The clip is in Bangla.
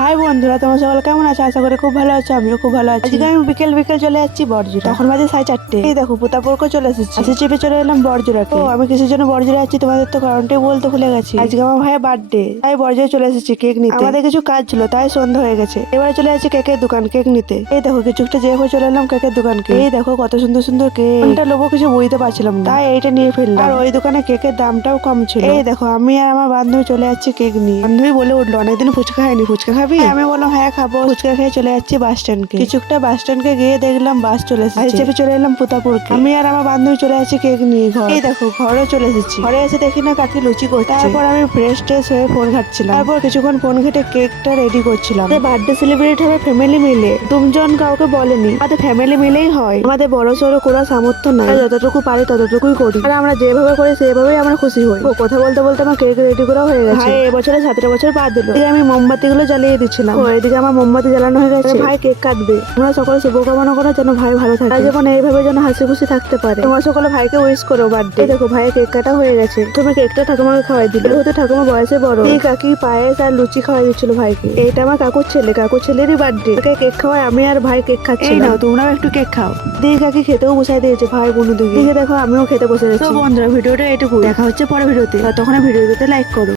হাই বন্ধুরা, তোমার সকলে কেমন আছো? আশা করি খুব ভালো আছো। আমিও খুব ভালো আছি। আজকে আমি বিকেল বিকেল চলে যাচ্ছি বড়জোড়া। তখন বাজে 4:30। এই দেখো পুতাপুরকে চলে এসেছি। আজকে চেপে চলে এলাম বড়জোড়াতে। ও আমি কিসের জন্য বড়জোড়া যাচ্ছি তোমাদের তো কারণটাই বলতে ভুলে গেছি। আজকে আমার ভাইয়ের বার্থডে, তাই বড়জোড়া চলে এসেছি কেক নিতে। আমাদের কিছু কাজ ছিল তাই সন্ধ্যা হয়ে গেছে। এবারে চলে যাচ্ছি কেকের দোকান কেক নিতে। এই দেখো কিছুটা যে হয়ে চলে এলাম কেকের দোকানকে। এই দেখো কত সুন্দর সুন্দর কেক। কোনটা লোবো কিছু বুঝতে পারছিলাম না, তাই এইটা নিয়ে ফেললাম। আর ওই দোকানে কেকের দামটাও কম ছিল। এই দেখো আমি আর আমার বান্ধবী চলে যাচ্ছি কেক নিয়ে। বান্ধবী বলে উঠলো অনেকদিন ফুচকা খাইনি, ফুচকা খাবি? আমি বললাম হ্যাঁ খাবো। ফুচকা খেয়ে চলে যাচ্ছি বাস স্ট্যান্ডকে। কিছুটা বাস স্ট্যান্ডকে গিয়ে দেখলাম বাস চলে এসেছে। চেপে চলে এলাম পুতাপুরকে। আমি আর আমার বান্ধবী চলে যাচ্ছি কেক নিয়ে ঘর। এই দেখো ঘরে চলে এসেছি। ঘরে এসে দেখি না কাকি লুচি করছে। তারপর আমি ফ্রেশ ট্রেশ হয়ে ফোন ঘাটছিলাম। তারপর কিছুক্ষণ ফোন ঘেটে কেকটা রেডি করছিলাম। বার্থডে সেলিব্রেট হবে ফ্যামিলি মিলে, দুজন কাউকে বলেনি। আমাদের ফ্যামিলি মিলেই হয়। আমাদের বড় সড়ো কোনো সামর্থ্য নাই, যতটুকু পারি ততটুকুই করি। আর আমরা যেভাবে করি সেভাবেই আমরা খুশি হই। ও কথা বলতে বলতে আমার কেক রেডি করা হয়ে গেছে। ভাই এবছরে 17 বছর পা দিল। আমি মোমবাতি গুলো জ্বালিয়ে দিচ্ছিলাম। ও এদিকে আমার মোমবাতি জ্বালানো হয়ে গেছে। ভাই কেক কাটবে। তোমরা সকলে শুভকামনা করো যেন ভাই ভালো থাকে, তাই যেমন এইভাবে যেন হাসি খুশি থাকতে পারে। তোমরা সকলে ভাইকে উইশ করো বার্থডে। দেখো ভাইয়ের কেক কাটা হয়ে গেছে। তুমি কেকটা ঠাকুমাকে খাওয়াই দিলে, যেহেতু ঠাকুমা বয়সে বড়। এই কাকি পায়েস আর লুচি খাওয়াই দিচ্ছিল ভাইকে। এইটা আমার কাকুর ছেলে, কাকুর ছেলেরই বার্থডে। কেক খাওয়াই আমি আর ভাই কেক খাচ্ছি। এই নাও তোমরাও একটু কেক খাও। দিদি কাকি খেতেও বসাই দিয়েছে ভাই বোন দিকে। দেখো আমিও খেতে বসে গেছি। তো বন্ধুরা ভিডিওটা এটুকু, দেখা হচ্ছে পরে ভিডিওতে। তখন ভিডিওতে লাইক করো।